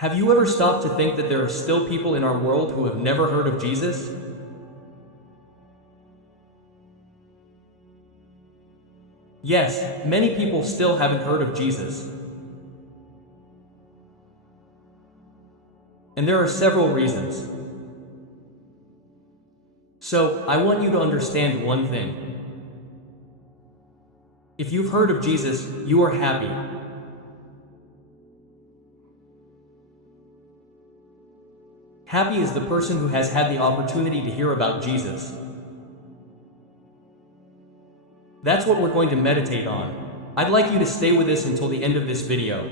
Have you ever stopped to think that there are still people in our world who have never heard of Jesus? Yes, many people still haven't heard of Jesus. And there are several reasons. So, I want you to understand one thing. If you've heard of Jesus, you are happy. Happy is the person who has had the opportunity to hear about Jesus. That's what we're going to meditate on. I'd like you to stay with us until the end of this video.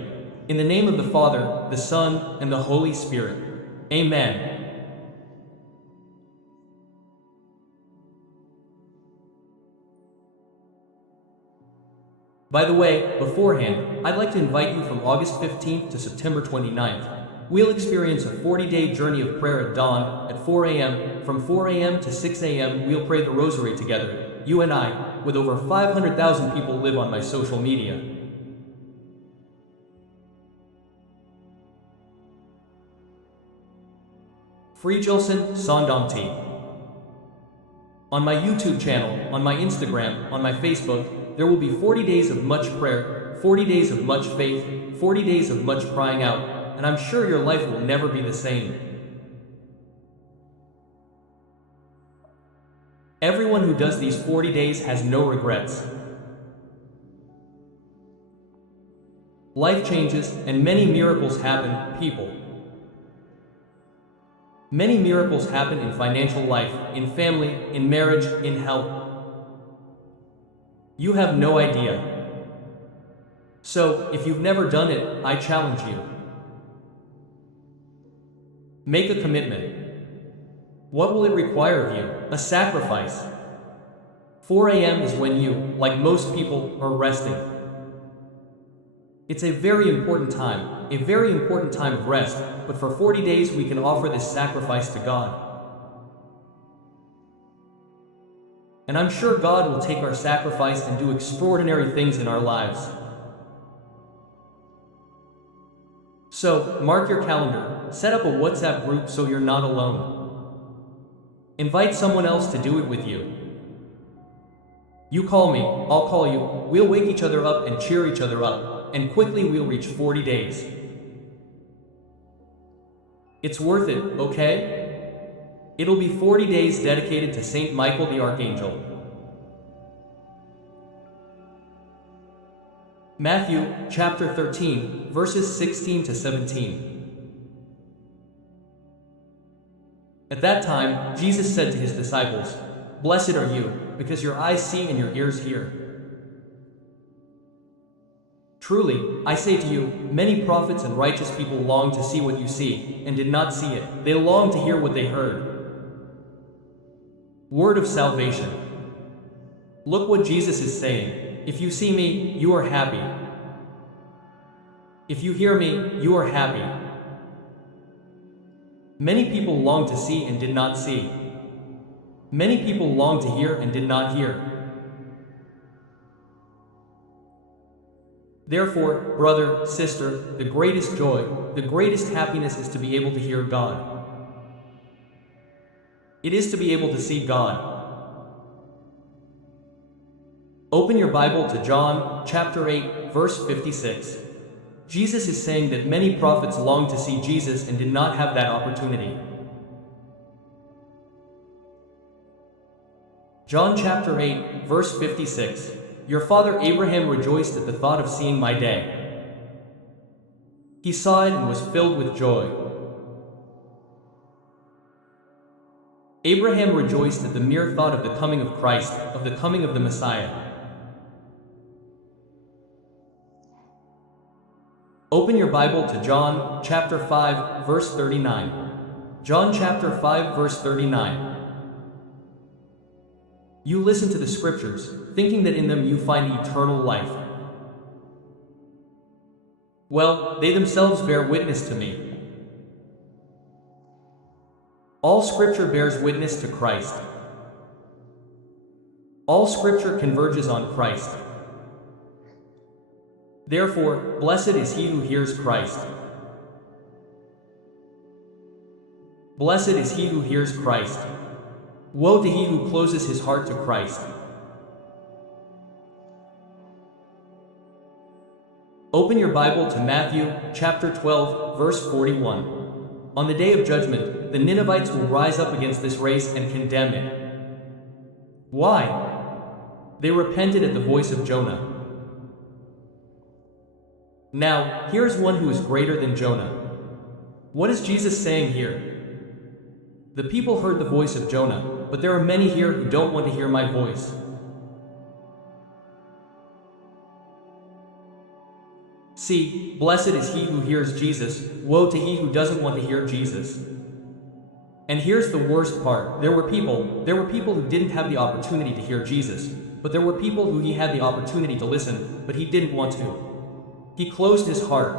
In the name of the Father, the Son, and the Holy Spirit. Amen. By the way, beforehand, I'd like to invite you from August 15th to September 29th. We'll experience a 40-day journey of prayer at dawn at 4 a.m. From 4 a.m. to 6 a.m. we'll pray the rosary together, you and I, with over 500,000 people live on my social media. Free Gilson Som. On my YouTube channel, on my Instagram, on my Facebook, there will be 40 days of much prayer, 40 days of much faith, 40 days of much crying out, and I'm sure your life will never be the same. Everyone who does these 40 days has no regrets. Life changes, and many miracles happen, people. Many miracles happen in financial life, in family, in marriage, in health. You have no idea. So, if you've never done it, I challenge you. Make a commitment. What will it require of you? A sacrifice. 4 a.m. is when you, like most people, are resting. It's a very important time of rest, but for 40 days we can offer this sacrifice to God. And I'm sure God will take our sacrifice and do extraordinary things in our lives. So, mark your calendar, set up a WhatsApp group so you're not alone. Invite someone else to do it with you. You call me, I'll call you, we'll wake each other up and cheer each other up, and quickly we'll reach 40 days. It's worth it, okay? It'll be 40 days dedicated to Saint Michael the Archangel. Matthew, chapter 13, verses 16 to 17. At that time, Jesus said to his disciples, "Blessed are you, because your eyes see and your ears hear. Truly, I say to you, many prophets and righteous people longed to see what you see, and did not see it. They longed to hear what they heard." Word of salvation. Look what Jesus is saying. If you see me, you are happy. If you hear me, you are happy. Many people long to see and did not see. Many people long to hear and did not hear. Therefore, brother, sister, the greatest joy, the greatest happiness is to be able to hear God. It is to be able to see God. Open your Bible to John, chapter 8, verse 56. Jesus is saying that many prophets longed to see Jesus and did not have that opportunity. John chapter 8, verse 56. Your father Abraham rejoiced at the thought of seeing my day. He saw it and was filled with joy. Abraham rejoiced at the mere thought of the coming of Christ, of the coming of the Messiah. Open your Bible to John chapter 5, verse 39. John chapter 5, verse 39. You listen to the scriptures, thinking that in them you find eternal life. Well, they themselves bear witness to me. All scripture bears witness to Christ. All scripture converges on Christ. Therefore, blessed is he who hears Christ. Blessed is he who hears Christ. Woe to he who closes his heart to Christ. Open your Bible to Matthew chapter 12, verse 41. On the day of judgment, the Ninevites will rise up against this race and condemn it. Why? They repented at the voice of Jonah. Now, here is one who is greater than Jonah. What is Jesus saying here? The people heard the voice of Jonah, but there are many here who don't want to hear my voice. See, blessed is he who hears Jesus, woe to he who doesn't want to hear Jesus. And here's the worst part, there were people who didn't have the opportunity to hear Jesus, but there were people who he had the opportunity to listen, but he didn't want to. He closed his heart.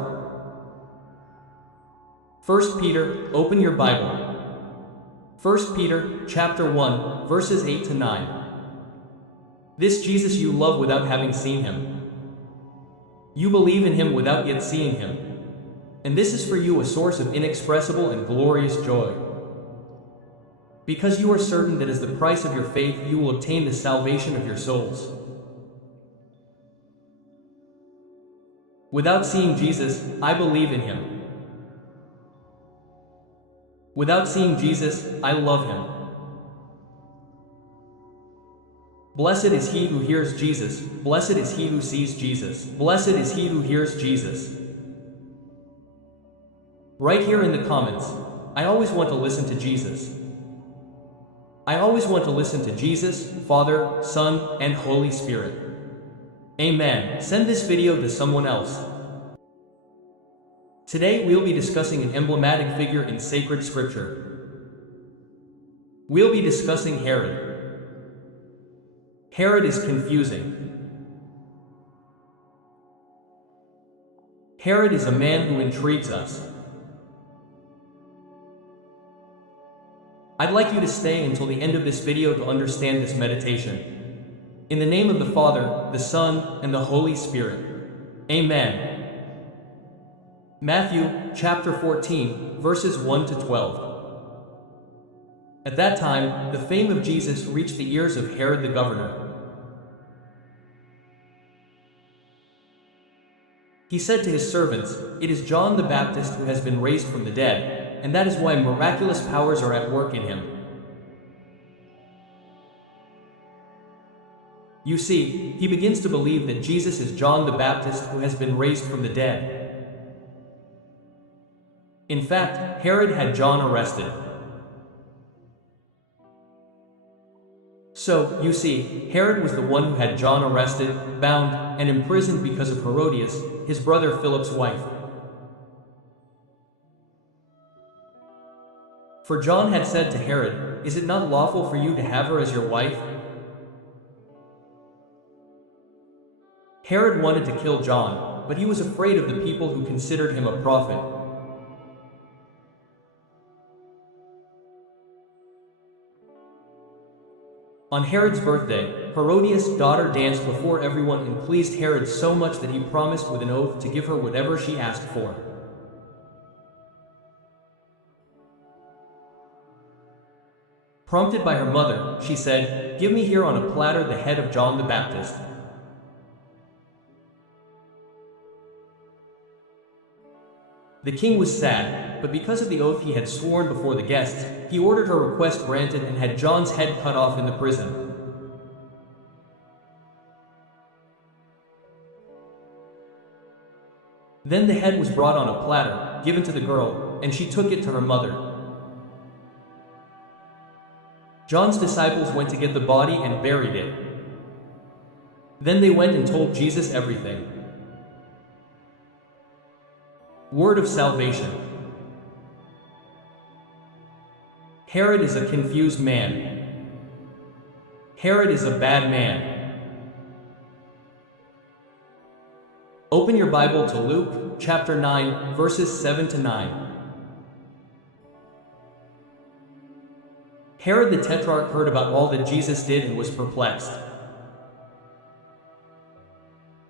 1 Peter, open your Bible. 1 Peter, chapter 1, verses 8 to 9. This Jesus you love without having seen him. You believe in him without yet seeing him. And this is for you a source of inexpressible and glorious joy. Because you are certain that as the price of your faith you will obtain the salvation of your souls. Without seeing Jesus, I believe in him. Without seeing Jesus, I love him. Blessed is he who hears Jesus. Blessed is he who sees Jesus. Blessed is he who hears Jesus. Right here in the comments, I always want to listen to Jesus. I always want to listen to Jesus, Father, Son, and Holy Spirit. Amen. Send this video to someone else. Today we'll be discussing an emblematic figure in sacred scripture. We'll be discussing Herod. Herod is confusing. Herod is a man who intrigues us. I'd like you to stay until the end of this video to understand this meditation. In the name of the Father, the Son, and the Holy Spirit. Amen. Matthew chapter 14, verses 1 to 12. At that time, the fame of Jesus reached the ears of Herod the governor. He said to his servants, "It is John the Baptist who has been raised from the dead, and that is why miraculous powers are at work in him." You see, he begins to believe that Jesus is John the Baptist who has been raised from the dead. In fact, Herod had John arrested. So, you see, Herod was the one who had John arrested, bound, and imprisoned because of Herodias, his brother Philip's wife. For John had said to Herod, "Is it not lawful for you to have her as your wife?" Herod wanted to kill John, but he was afraid of the people who considered him a prophet. On Herod's birthday, Herodias' daughter danced before everyone and pleased Herod so much that he promised with an oath to give her whatever she asked for. Prompted by her mother, she said, "Give me here on a platter the head of John the Baptist." The king was sad, but because of the oath he had sworn before the guests, he ordered her request granted and had John's head cut off in the prison. Then the head was brought on a platter, given to the girl, and she took it to her mother. John's disciples went to get the body and buried it. Then they went and told Jesus everything. Word of salvation. Herod is a confused man. Herod is a bad man. Open your Bible to Luke chapter 9, verses 7 to 9. Herod the Tetrarch heard about all that Jesus did and was perplexed.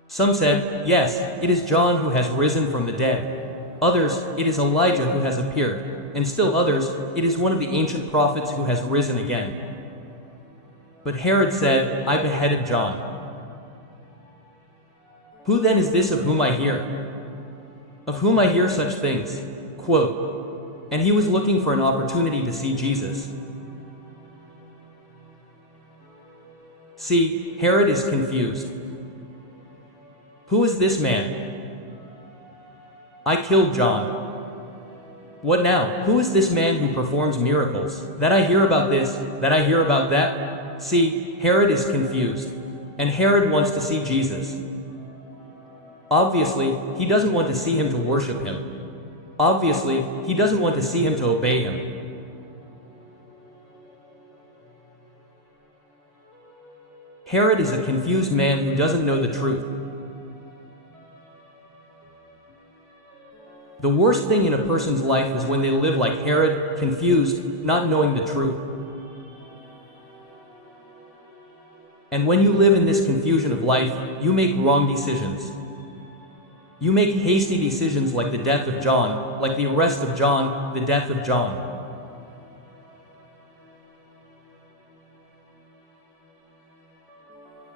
Some said, "Yes, it is John who has risen from the dead." Others, "It is Elijah who has appeared." and still others, it is one of the ancient prophets who has risen again. But Herod said, I beheaded John. Who then is this of whom I hear? Of whom I hear such things? Quote, and he was looking for an opportunity to see Jesus. See, Herod is confused. Who is this man? I killed John. What now? Who is this man who performs miracles? That I hear about this, that I hear about that? See, Herod is confused. And Herod wants to see Jesus. Obviously, he doesn't want to see him to worship him. Obviously, he doesn't want to see him to obey him. Herod is a confused man who doesn't know the truth. The worst thing in a person's life is when they live like Herod, confused, not knowing the truth. And when you live in this confusion of life, you make wrong decisions. You make hasty decisions like the death of John, like the arrest of John, the death of John.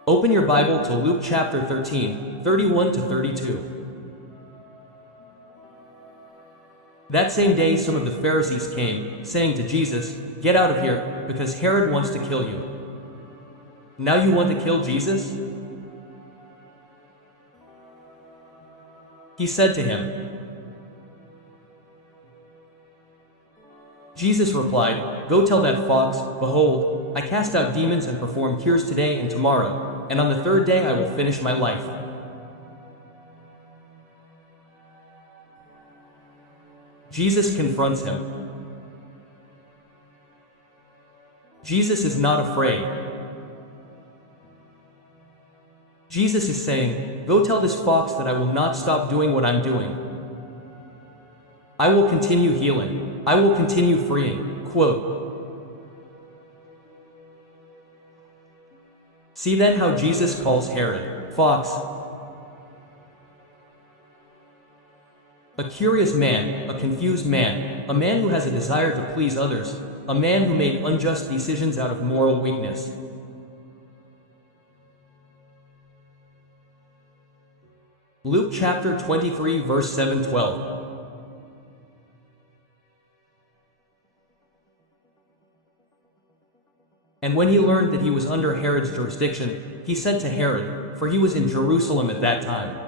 Open your Bible to Luke chapter 13, 31 to 32. That same day some of the Pharisees came, saying to Jesus, Get out of here, because Herod wants to kill you. Now you want to kill Jesus? He said to him. Jesus replied, Go tell that fox, Behold, I cast out demons and perform cures today and tomorrow, and on the third day I will finish my life. Jesus confronts him. Jesus is not afraid. Jesus is saying, Go tell this fox that I will not stop doing what I'm doing. I will continue healing. I will continue freeing. Quote. See then how Jesus calls Herod, fox. A curious man, a confused man, a man who has a desire to please others, a man who made unjust decisions out of moral weakness. Luke chapter 23 verse 7-12. And when he learned that he was under Herod's jurisdiction, he said to Herod, for he was in Jerusalem at that time,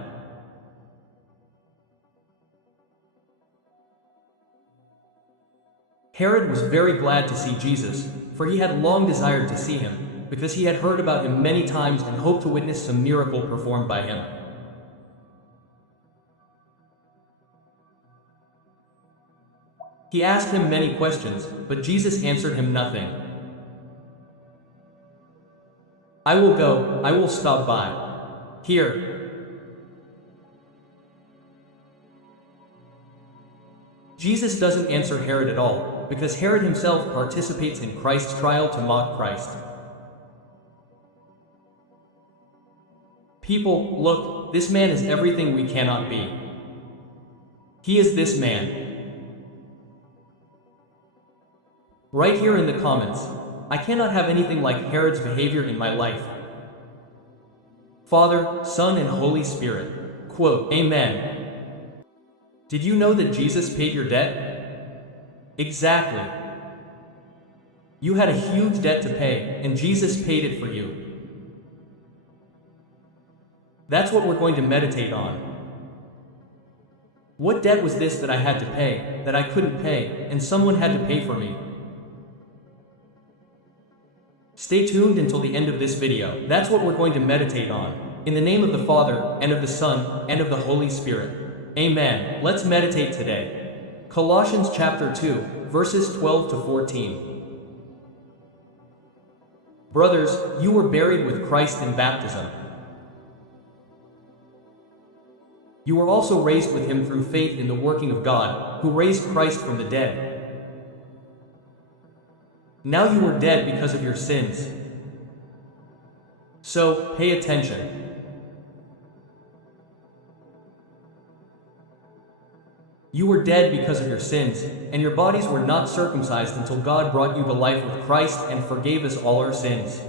Herod was very glad to see Jesus, for he had long desired to see him, because he had heard about him many times and hoped to witness some miracle performed by him. He asked him many questions, but Jesus answered him nothing. I will stop by. Here. Jesus doesn't answer Herod at all, because Herod himself participates in Christ's trial to mock Christ. People, look, this man is everything we cannot be. He is this man. Right here in the comments, I cannot have anything like Herod's behavior in my life. Father, Son, and Holy Spirit. Quote, Amen. Did you know that Jesus paid your debt? Exactly. You had a huge debt to pay, and Jesus paid it for you. That's what we're going to meditate on. What debt was this that I had to pay, that I couldn't pay, and someone had to pay for me? Stay tuned until the end of this video. That's what we're going to meditate on. In the name of the Father, and of the Son, and of the Holy Spirit. Amen. Let's meditate today. Colossians chapter 2, verses 12 to 14. Brothers, you were buried with Christ in baptism. You were also raised with him through faith in the working of God, who raised Christ from the dead. Now you were dead because of your sins. So, pay attention. You were dead because of your sins, and your bodies were not circumcised until God brought you to life with Christ and forgave us all our sins.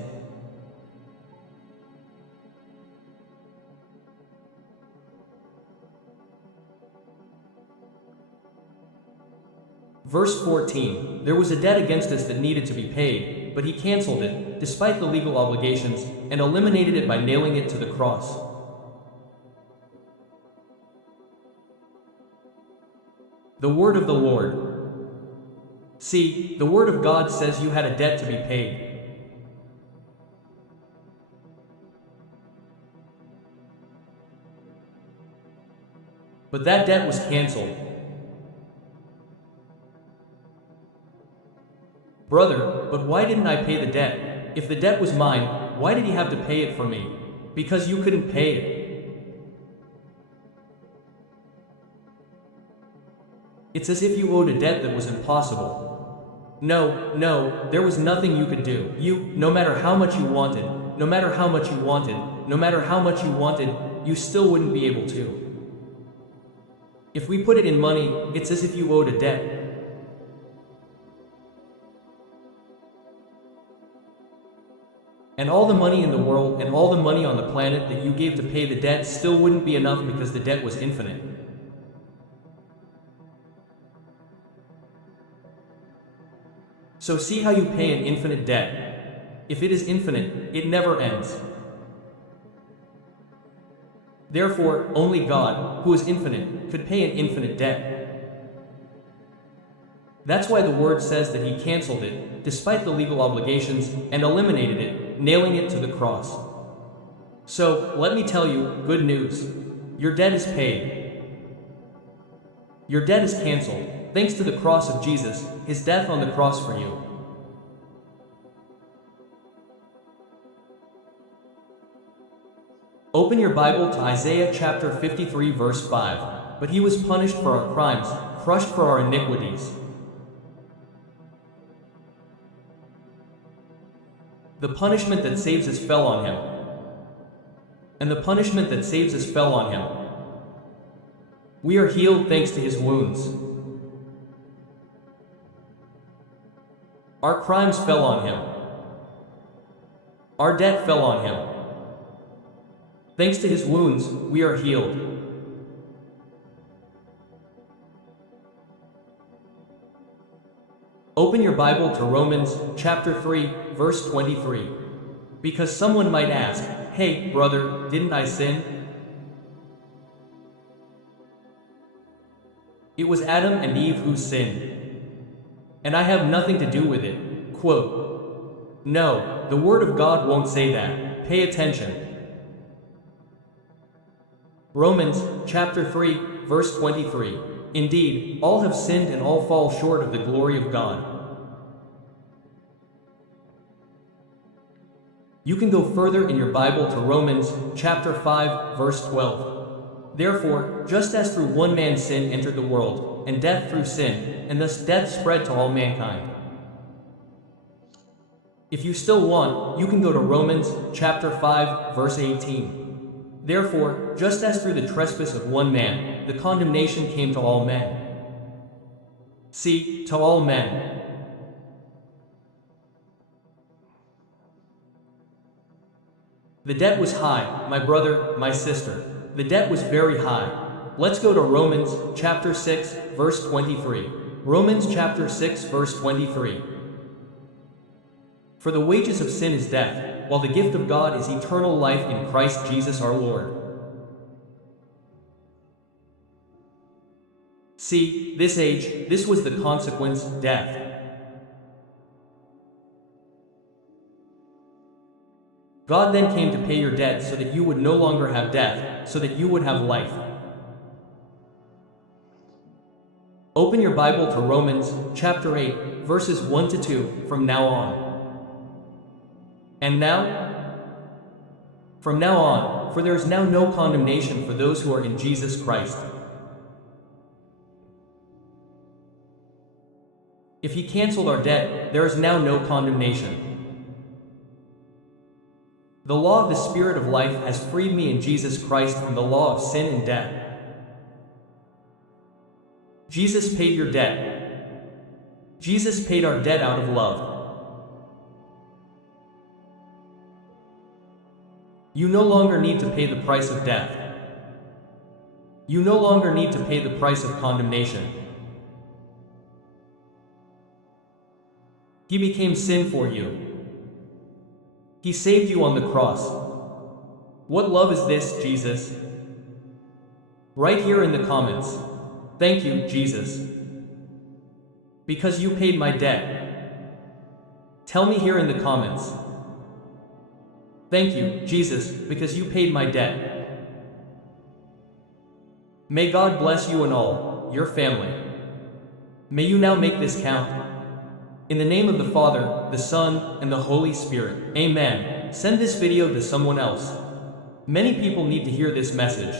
Verse 14, there was a debt against us that needed to be paid, but he canceled it, despite the legal obligations, and eliminated it by nailing it to the cross. The word of the Lord. See, the word of God says you had a debt to be paid. But that debt was canceled. Brother, but why didn't I pay the debt? If the debt was mine, why did he have to pay it for me? Because you couldn't pay it. It's as if you owed a debt that was impossible. No, there was nothing you could do. No matter how much you wanted, no matter how much you wanted, no matter how much you wanted, you still wouldn't be able to. If we put it in money, it's as if you owed a debt. And all the money in the world and all the money on the planet that you gave to pay the debt still wouldn't be enough because the debt was infinite. So see how you pay an infinite debt. If it is infinite, it never ends. Therefore, only God, who is infinite, could pay an infinite debt. That's why the word says that he canceled it, despite the legal obligations, and eliminated it, nailing it to the cross. So, let me tell you, good news. Your debt is paid. Your debt is canceled, thanks to the cross of Jesus, his death on the cross for you. Open your Bible to Isaiah chapter 53 verse 5. But he was punished for our crimes, crushed for our iniquities. The punishment that saves us fell on him. And the punishment that saves us fell on him. We are healed thanks to his wounds. Our crimes fell on him. Our debt fell on him. Thanks to his wounds, we are healed. Open your Bible to Romans chapter 3, verse 23. Because someone might ask, hey, brother, didn't I sin? It was Adam and Eve who sinned. And I have nothing to do with it. Quote. No, the Word of God won't say that. Pay attention. Romans chapter 3, verse 23. Indeed, all have sinned and all fall short of the glory of God. You can go further in your Bible to Romans chapter 5, verse 12. Therefore, just as through one man's sin entered the world, and death through sin, and thus death spread to all mankind. If you still want, you can go to Romans chapter 5, verse 18. Therefore, just as through the trespass of one man, the condemnation came to all men. See, to all men. The debt was high, my brother, my sister. The debt was very high. Let's go to Romans chapter 6, verse 23. Romans chapter 6, verse 23. For the wages of sin is death, while the gift of God is eternal life in Christ Jesus our Lord. See, this was the consequence, death. God then came to pay your debt so that you would no longer have death, so that you would have life. Open your Bible to Romans chapter 8, verses 1 to 2 from now on. And now? From now on, for there is now no condemnation for those who are in Jesus Christ. If he canceled our debt, there is now no condemnation. The law of the Spirit of life has freed me in Jesus Christ from the law of sin and death. Jesus paid your debt. Jesus paid our debt out of love. You no longer need to pay the price of death. You no longer need to pay the price of condemnation. He became sin for you. He saved you on the cross. What love is this, Jesus? Write here in the comments. Thank you, Jesus. Because you paid my debt. Tell me here in the comments. Thank you, Jesus, because you paid my debt. May God bless you and all, your family. May you now make this count. In the name of the Father, the Son, and the Holy Spirit. Amen. Send this video to someone else. Many people need to hear this message.